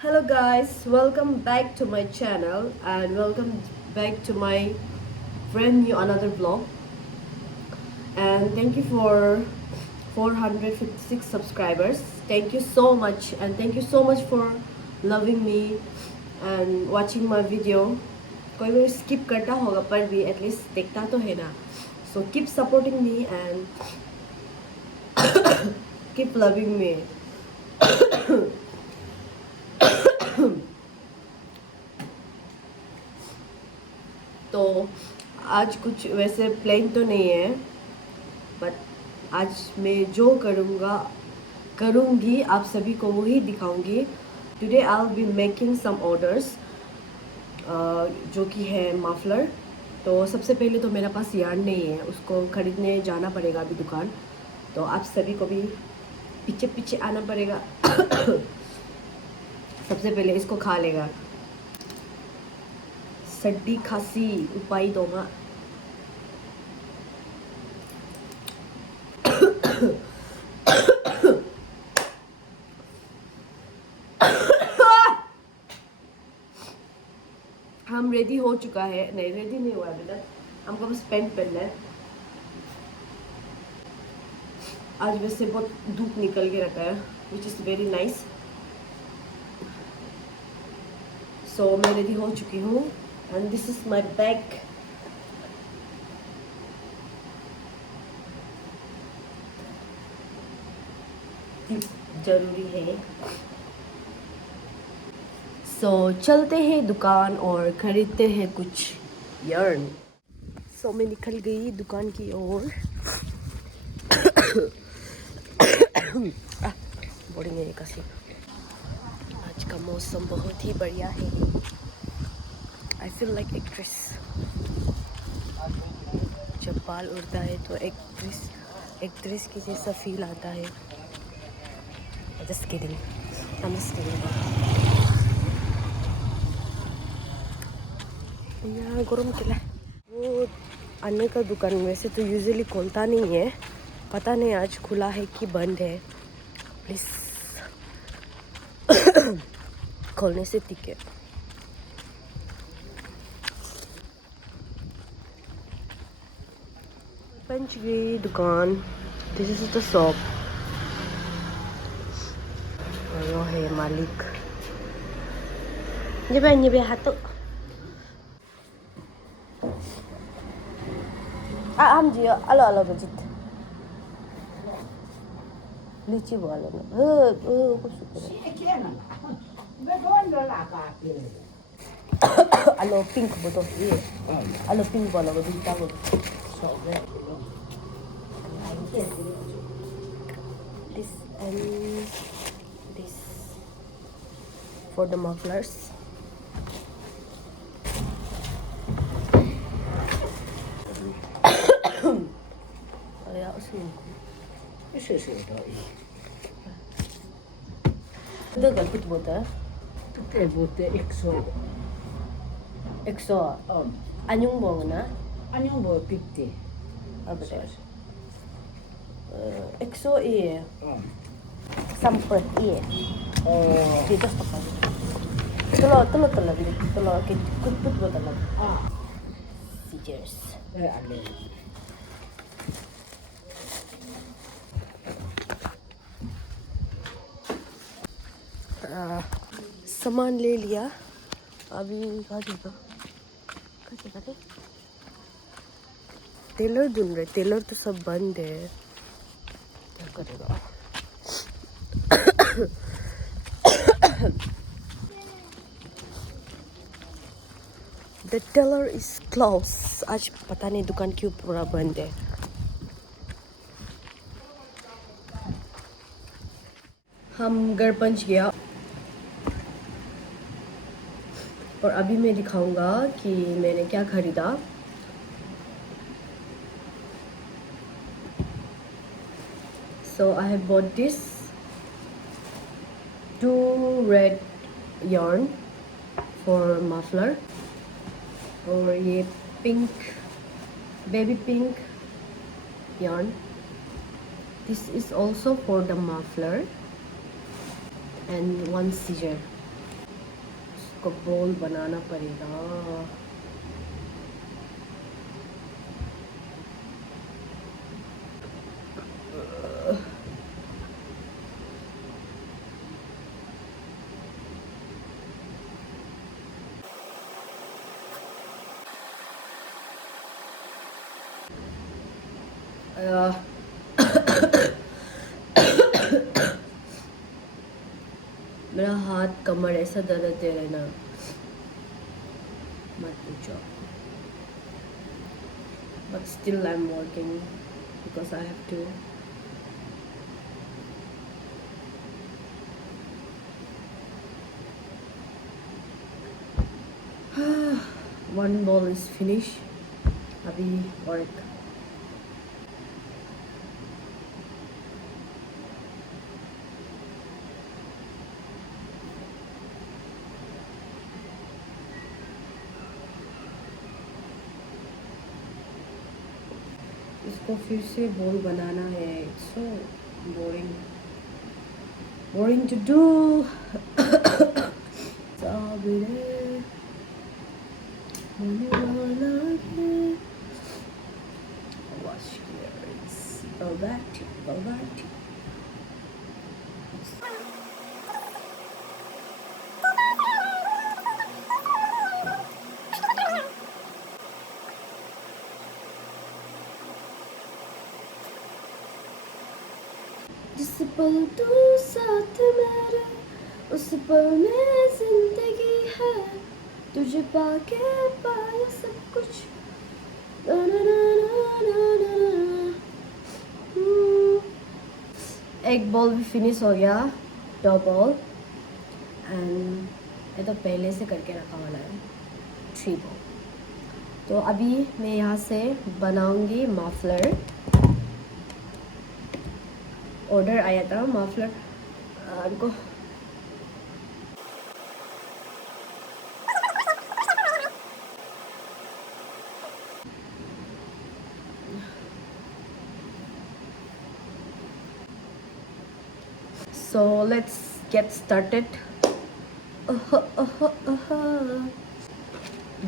Hello guys, welcome back to my channel and welcome back to my brand new another vlog. And thank you for 456 subscribers. Thank you so much, and thank you so much for loving me and watching my video. कोई भी skip करता होगा पर भी at least देखता तो है ना. So keep supporting me and keep loving me. तो आज कुछ वैसे प्लान तो नहीं है, बट आज मैं जो करूँगी आप सभी को वही दिखाऊंगी. Today I will be making some orders जो कि है मफलर. तो सबसे पहले तो मेरे पास यार्न नहीं है, उसको ख़रीदने जाना पड़ेगा अभी दुकान. तो आप सभी को भी पीछे पीछे आना पड़ेगा. सबसे पहले इसको खा लेगा. सर्दी खांसी उपाय दोगा. हम रेडी हो चुका है. नहीं, रेडी नहीं हुआ अभी तक. हमको बस पेंट पहनना है. आज वैसे बहुत धूप निकल के रखा है, विच इज़ वेरी नाइस. सो मैं रेडी हो चुकी हूँ and this is my bag. जरूरी है. सो चलते हैं दुकान और खरीदते हैं कुछ यार्न. सो मैं निकल गई दुकान की ओर. बोरिंग है कैसे. आज का मौसम बहुत ही बढ़िया है. I feel like actress. जब बाल उड़ता है तो एक्ट्रेस की जैसा फील आता है. Just kidding, I am just kidding. यहाँ गरम केला. वो अन्य का दुकान वैसे तो यूजुअली खोलता नहीं है. पता नहीं आज खुला है कि बंद है. प्लीज़ खोलने से ठीक है. पहुंच गई दुकान. This is the shop. और वो है मालिक. ये भी हाथ तो हम जी अलो अलो बजित लीची बोलो ना. अलो पिंक बोलो ये. अलो पिंक बोलो बजिता बोलो. This and this for the mufflers. Ya usmin. Ada galpit bota. Tukte bote 100. 100. Anyong bong na? Anyong bo 50. Apa dah? 100 iya. Sampet iya. Oh. Dito sa pa. Tulo talaga. Tulo kit kutput bo talaga. Scissors. Ale. सामान ले लिया. अभी कहाँ जाएगा? टेलर ढूंढ रहे. टेलर तो सब बंद है. क्या करेगा? The teller is closed. आज पता नहीं दुकान क्यों पूरा बंद है. हम घर पहुंच गया और अभी मैं दिखाऊंगा कि मैंने क्या खरीदा. So I have bought this 2 red yarn for muffler. और ये pink baby pink yarn. This is also for the muffler. And 1 scissor. इसको बॉल बनाना पड़ेगा। मेरा हाथ कमर ऐसा दर्द दे रहा है ना, मत पूछो। But still I'm working because I have to. One ball is finished. अभी और एक। इसको फिर से बॉल बनाना है। It's so boring. Boring to do. Wash here. It's velvet. जिस पल तू साथ मेरे उस पल में जिंदगी है, तुझे पाके पाया सब कुछ। ना ना ना ना ना ना। एक बॉल भी फिनिश हो गया, 2 बॉल। एंड ये तो पहले से करके रखा वाला है, 3 बॉल। तो अभी मैं यहाँ से बनाऊंगी मफलर। ऑर्डर आया था मफलर को। So let's get started.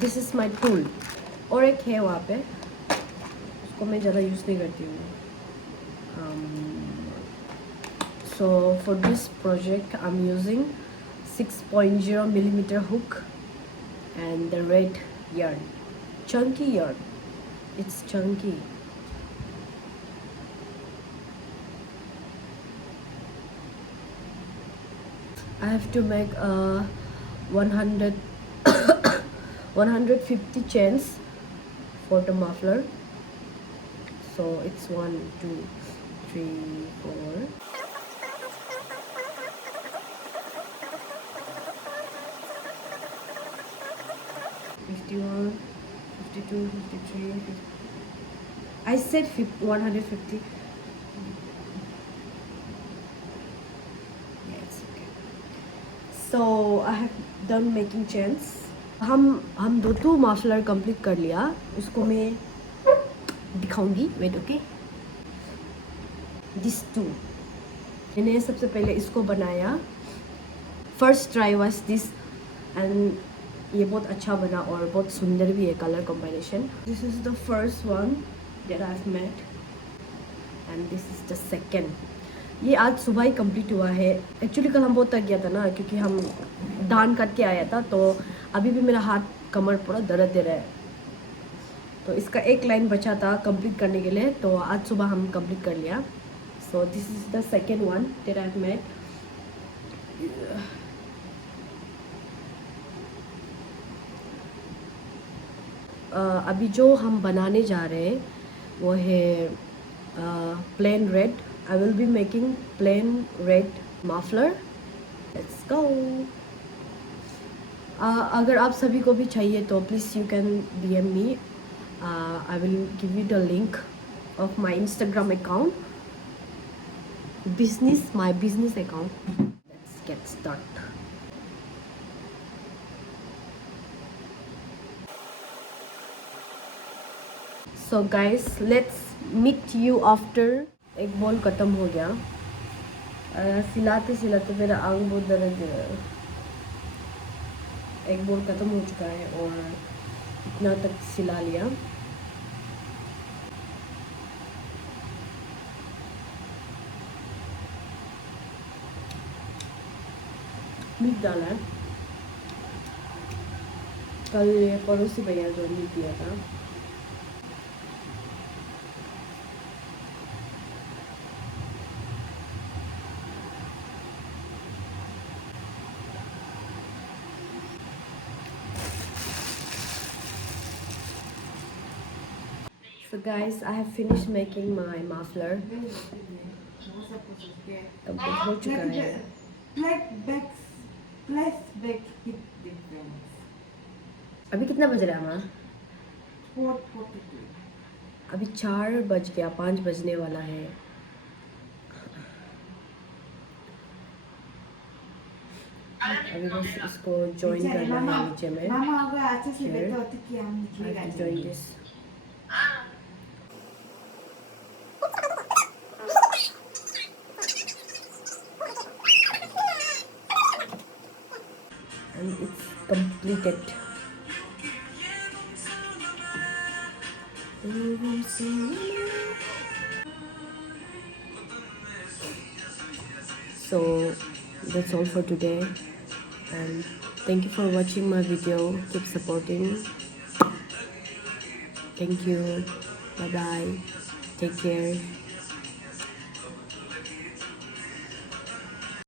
This is my tool. और एक है वहाँ पे, उसको मैं ज़्यादा यूज़ नहीं करती हूँ। So for this project I'm using 6.0 millimeter hook and the red yarn, chunky yarn. It's chunky. I have to make 150 chains for the muffler. So it's 1, 2, 3, 4. 51, 52, 53, 50. I said 150. Yeah, it's okay. So I have done making chains. हम 2 muffler complete कर लिया। उसको मैं दिखाऊंगी, wait. Okay, this 2 मैंने सबसे पहले इसको बनाया। First try was this and ये बहुत अच्छा बना और बहुत सुंदर भी है colour combination. This is the first one that I have made and this is the second. ये आज सुबह ही कंप्लीट हुआ है। एक्चुअली कल हम बहुत थक गया था ना, क्योंकि हम धान काट के आया था, तो अभी भी मेरा हाथ कमर पूरा दर्द दे रहा है। तो इसका एक लाइन बचा था कंप्लीट करने के लिए, तो आज सुबह हम कंप्लीट कर लिया। So this is the second one that I have made. अभी जो हम बनाने जा रहे हैं वो है plain red. I will be making plain red muffler. Let's go. अगर आप सभी को भी चाहिए तो please you can DM me. I will give you the link of my Instagram account, my business account. Let's get started. So guys, let's meet you after। एक बॉल ख़त्म हो गया। सिलाते सिलाते मेरा आंग बहुत दर्द दे रहा है। एग बोल ख़त्म हो चुका है और इतना तक सिला लिया। मीट डाला है। कल ये पड़ोसी भैया जो मीट दिया था। So guys, I have finished making my muffler. Complete हो चुका है। अभी कितना बज रहा है माँ? अभी 4 बज गया, 5 बजने वाला है। अभी बस इसको ज्वाइन करना है नीचे में। Join this. And it's completed. So that's all for today, and thank you for watching my video. Keep supporting. Thank you. Bye bye. Take care.